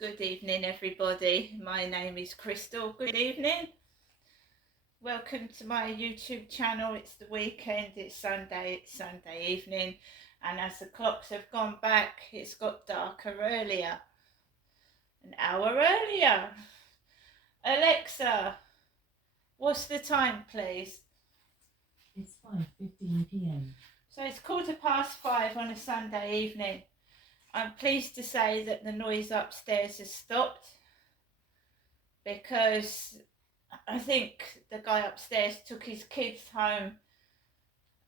Good evening, everybody. My name is Crystal. Good evening. Welcome to my YouTube channel. It's the weekend, it's Sunday evening, and as the clocks have gone back, it's got darker earlier. An hour earlier. Alexa, what's the time, please? It's 5:15 p.m. So it's 5:15 on a Sunday evening. I'm pleased to say that the noise upstairs has stopped, because I think the guy upstairs took his kids home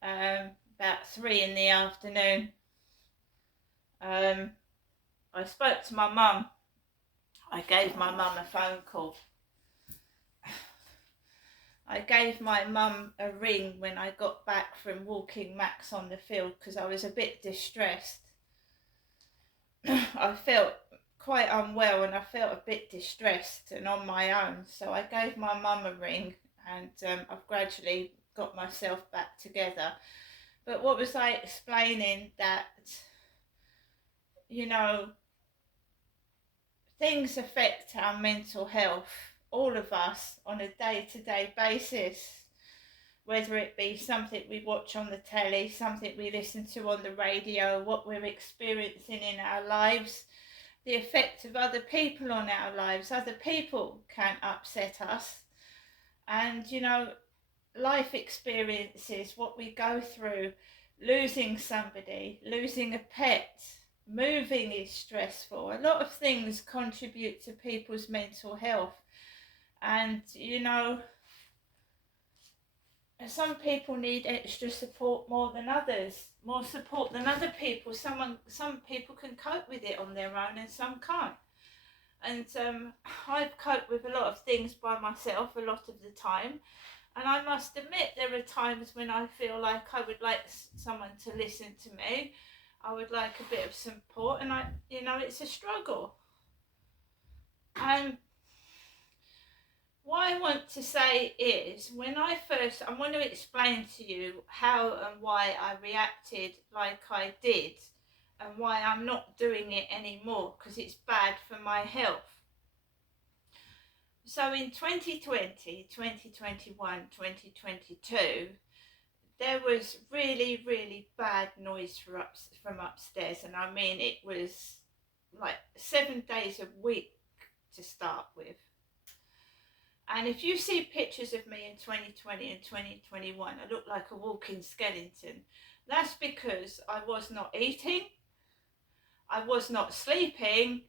about 3 in the afternoon. I spoke to my mum. I gave my mum a phone call. I gave my mum a ring when I got back from walking Max on the field because I was a bit distressed. I felt quite unwell and I felt a bit distressed and on my own. So I gave my mum a ring, and I've gradually got myself back together. But what was I explaining? That, things affect our mental health, all of us, on a day-to-day basis, whether it be something we watch on the telly, something we listen to on the radio, what we're experiencing in our lives, the effect of other people on our lives. Other people can upset us, and life experiences, what we go through, losing somebody, losing a pet, moving is stressful. A lot of things contribute to people's mental health. And some people need extra support more than others, more support than other people. Some people can cope with it on their own and some can't. And I've coped with a lot of things by myself a lot of the time. And I must admit, there are times when I feel like I would like someone to listen to me. I would like a bit of support, and it's a struggle. And what I want to say is, I want to explain to you how and why I reacted like I did, and why I'm not doing it anymore, because it's bad for my health. So in 2020, 2021, 2022, there was really, really bad noise from upstairs. And I mean, it was like 7 days a week to start with. And if you see pictures of me in 2020 and 2021, I look like a walking skeleton. That's because I was not eating, I was not sleeping,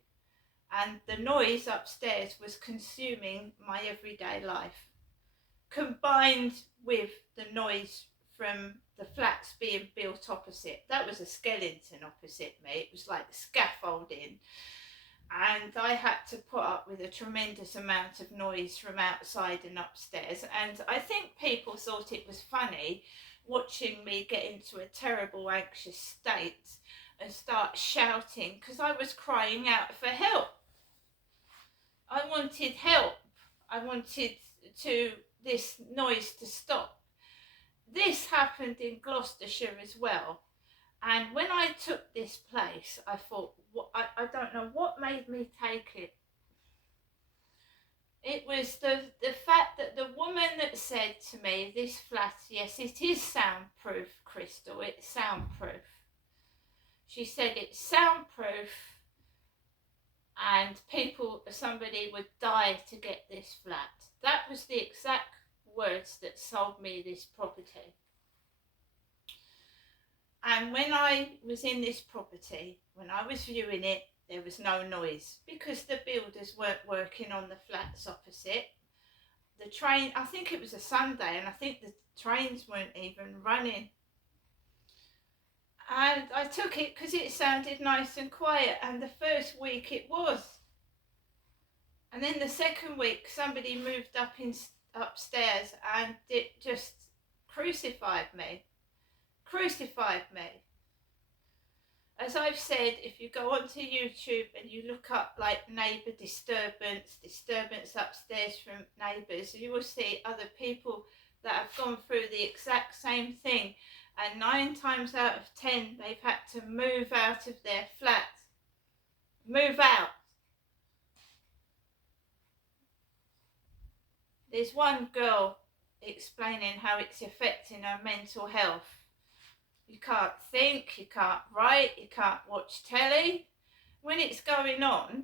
and the noise upstairs was consuming my everyday life, combined with the noise from the flats being built opposite. That was a skeleton opposite me. It was like scaffolding, and I had to put up with a tremendous amount of noise from outside and upstairs. And I think people thought it was funny watching me get into a terrible anxious state and start shouting, because I was crying out for help. I wanted help. I wanted this noise to stop. This happened in Gloucestershire as well. And when I took this place, I thought, I don't know what made me take it. It was the fact that the woman that said to me, this flat, yes, it is soundproof, Crystal, it's soundproof. She said it's soundproof, and somebody would die to get this flat. That was the exact words that sold me this property. And when I was in this property, when I was viewing it, there was no noise, because the builders weren't working on the flats opposite. The train, I think it was a Sunday, and I think the trains weren't even running. And I took it because it sounded nice and quiet, and the first week it was. And then the second week, somebody moved upstairs, and it just crucified me. As I've said, if you go onto YouTube and you look up like neighbour disturbance upstairs from neighbours, you will see other people that have gone through the exact same thing. And 9 times out of 10, they've had to move out of their flat. Move out. there's one girl explaining how it's affecting her mental health. You can't think, you can't write, you can't watch telly when it's going on.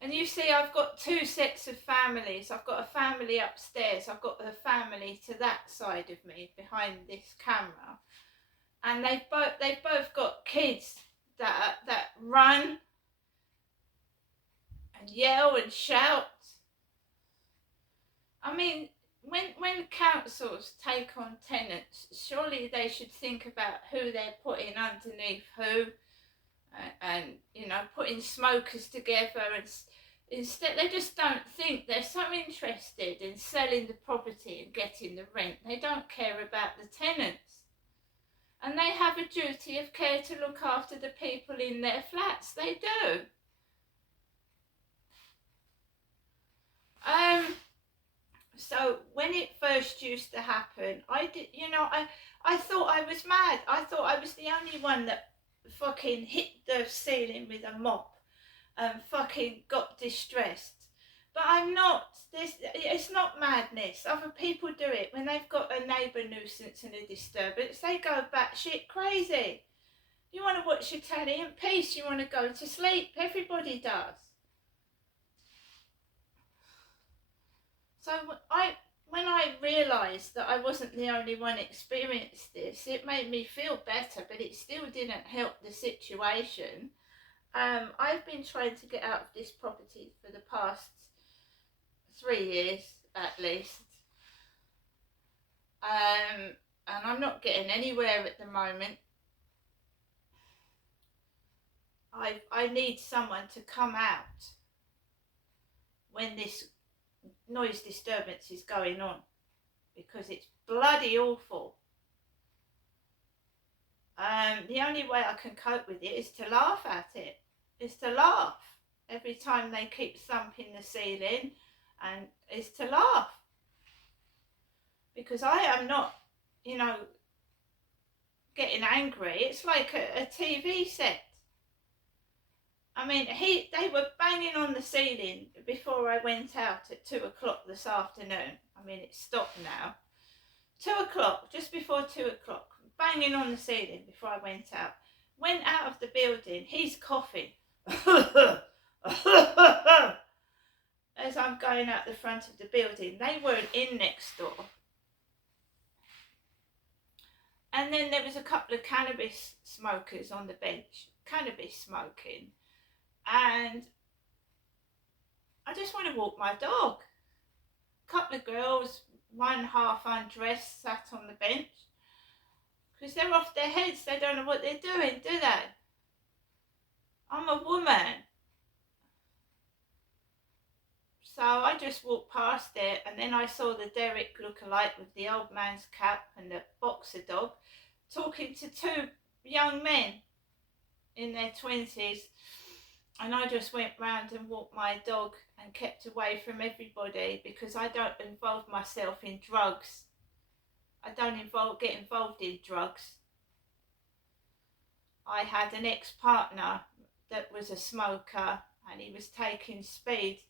And you see, I've got two sets of families. I've got a family upstairs. I've got the family to that side of me behind this camera. And they've both got kids that run and yell and shout. I mean, when councils take on tenants, surely they should think about who they're putting underneath who, and you know, putting smokers together. And instead, they just don't think. They're so interested in selling the property and getting the rent. They don't care about the tenants, and they have a duty of care to look after the people in their flats. They do. So when it first used to happen, I thought I was mad. I thought I was the only one that fucking hit the ceiling with a mop and fucking got distressed. But I'm not. It's not madness. Other people do it when they've got a neighbour nuisance and a disturbance. They go batshit crazy. You want to watch your telly in peace. You want to go to sleep. Everybody does. So when I realised that I wasn't the only one experienced this, it made me feel better, but it still didn't help the situation. I've been trying to get out of this property for the past 3 years at least. And I'm not getting anywhere at the moment. I need someone to come out when this noise disturbance is going on, because it's bloody awful. The only way I can cope with it is to laugh at it. Is to laugh every time they keep thumping the ceiling, and is to laugh. Because I am not, getting angry. It's like a TV set. I mean, they were banging on the ceiling before I went out at 2 o'clock this afternoon. I mean, it's stopped now. 2 o'clock, just before 2 o'clock, banging on the ceiling before I went out. Went out of the building, he's coughing. As I'm going out the front of the building. They weren't in next door. And then there was a couple of cannabis smokers on the bench, cannabis smoking. And I just want to walk my dog. A couple of girls, one half undressed, sat on the bench. Because they're off their heads, they don't know what they're doing, do they? I'm a woman. So I just walked past it, and then I saw the Derek lookalike with the old man's cap and the boxer dog talking to two young men in their 20s. And I just went round and walked my dog and kept away from everybody, because I don't involve myself in drugs. I don't get involved in drugs. I had an ex-partner that was a smoker, and he was taking speed,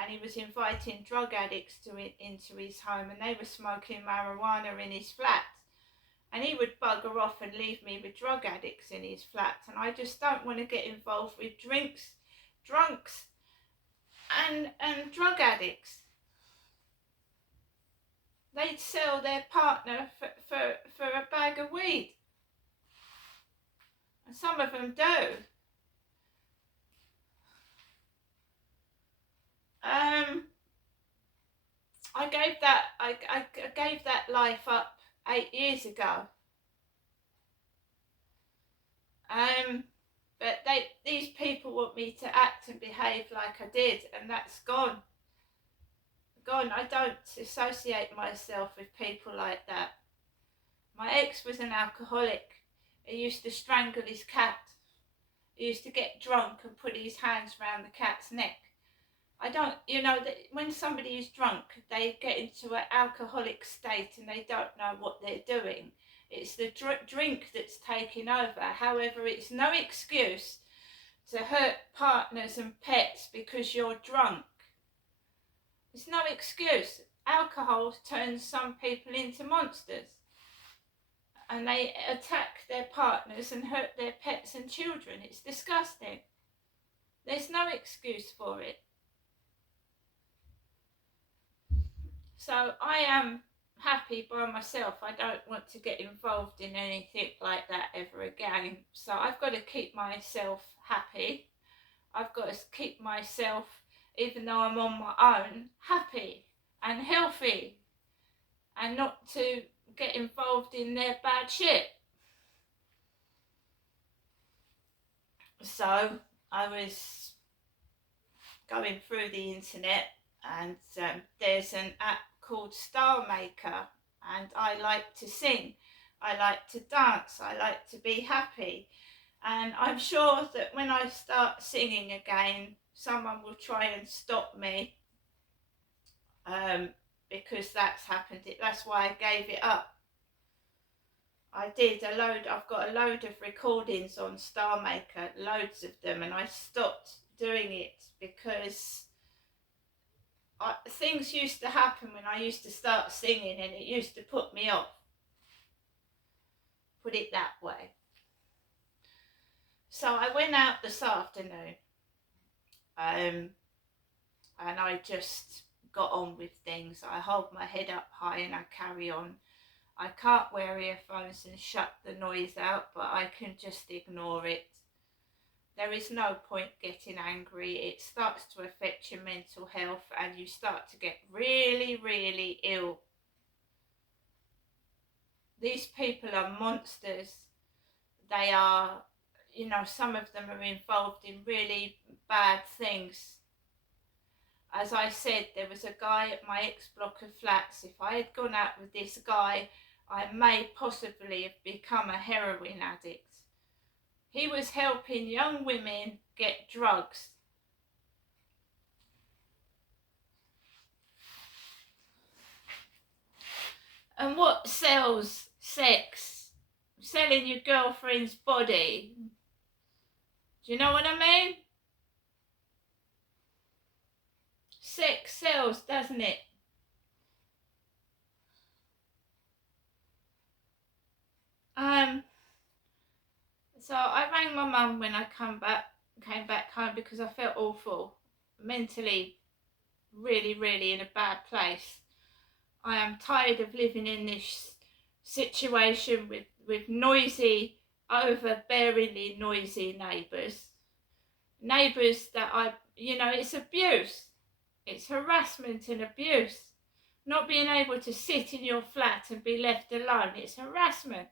and he was inviting drug addicts into his home, and they were smoking marijuana in his flat. And he would bugger off and leave me with drug addicts in his flat. And I just don't want to get involved with drunks and drug addicts. They'd sell their partner for a bag of weed. And some of them do. I gave that life up 8 years ago. But these people want me to act and behave like I did, and that's gone. I don't associate myself with people like that. My ex was an alcoholic. He used to strangle his cat. He used to get drunk and put his hands round the cat's neck. That when somebody is drunk, they get into an alcoholic state and they don't know what they're doing. It's the drink that's taking over. However, it's no excuse to hurt partners and pets because you're drunk. There's no excuse. Alcohol turns some people into monsters, and they attack their partners and hurt their pets and children. It's disgusting. There's no excuse for it. So I am happy by myself. I don't want to get involved in anything like that ever again. So I've got to keep myself happy. I've got to keep myself, even though I'm on my own, happy and healthy, and not to get involved in their bad shit. So I was going through the internet, and there's an app called Star Maker, and I like to sing, I like to dance, I like to be happy, and I'm sure that when I start singing again, someone will try and stop me, because that's happened. That's why I gave it up. I've got a load of recordings on Star Maker, loads of them, and I stopped doing it because things used to happen when I used to start singing, and it used to put me off. Put it that way. So I went out this afternoon, and I just got on with things. I hold my head up high and I carry on. I can't wear earphones and shut the noise out, but I can just ignore it. There is no point getting angry. It starts to affect your mental health, and you start to get really, really ill. These people are monsters. They are, some of them are involved in really bad things. As I said, there was a guy at my ex-block of flats. If I had gone out with this guy, I may possibly have become a heroin addict. He was helping young women get drugs. And what sells sex? Selling your girlfriend's body. Do you know what I mean? Sex sells, doesn't it? So I rang my mum when I came back home because I felt awful, mentally really, really in a bad place. I am tired of living in this situation with noisy, overbearingly noisy neighbours. Neighbours that it's abuse. It's harassment and abuse. Not being able to sit in your flat and be left alone, it's harassment.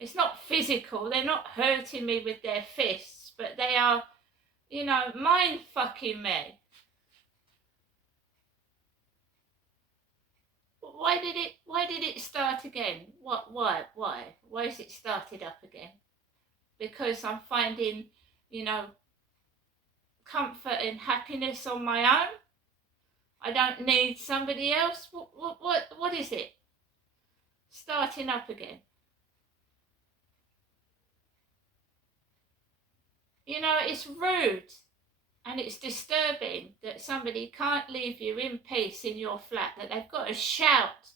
It's not physical. They're not hurting me with their fists, but they are, mind fucking me. Why did it start again? Why has it started up again? Because I'm finding, comfort and happiness on my own. I don't need somebody else. What is it? Starting up again. It's rude and it's disturbing that somebody can't leave you in peace in your flat, that they've got to shout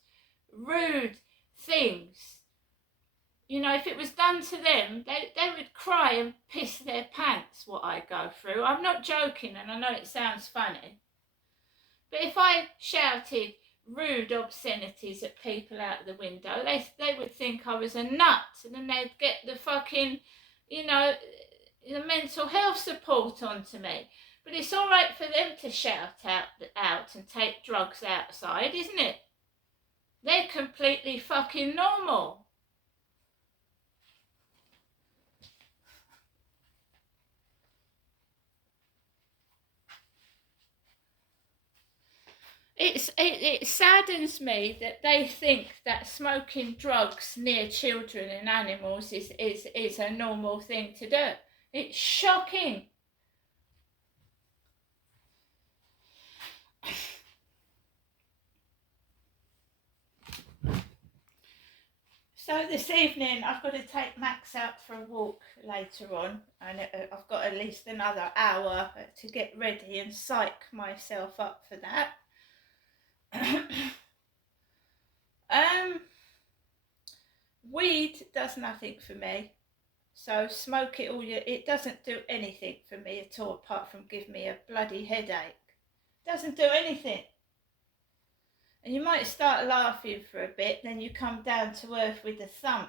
rude things. If it was done to them, they would cry and piss their pants what I go through. I'm not joking, and I know it sounds funny. But if I shouted rude obscenities at people out of the window, they would think I was a nut, and then they'd get the fucking, the mental health support onto me. But it's all right for them to shout out and take drugs outside, isn't it? They're completely fucking normal. It saddens me that they think that smoking drugs near children and animals is a normal thing to do. It's shocking. So this evening I've got to take Max out for a walk later on, and I've got at least another hour to get ready and psych myself up for that. Weed does nothing for me. So smoke it all it doesn't do anything for me at all apart from give me a bloody headache. Doesn't do anything. And you might start laughing for a bit, then you come down to earth with a thump.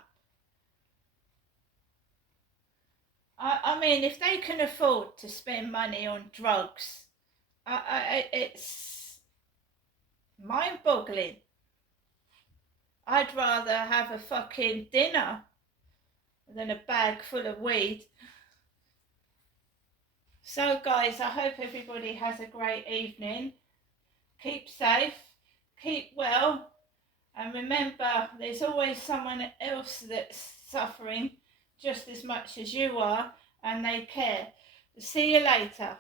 I mean, if they can afford to spend money on drugs, it's mind-boggling. I'd rather have a fucking dinner than a bag full of weed. So guys, I hope everybody has a great evening. Keep safe, keep well, and remember there's always someone else that's suffering just as much as you are, and they care. See you later.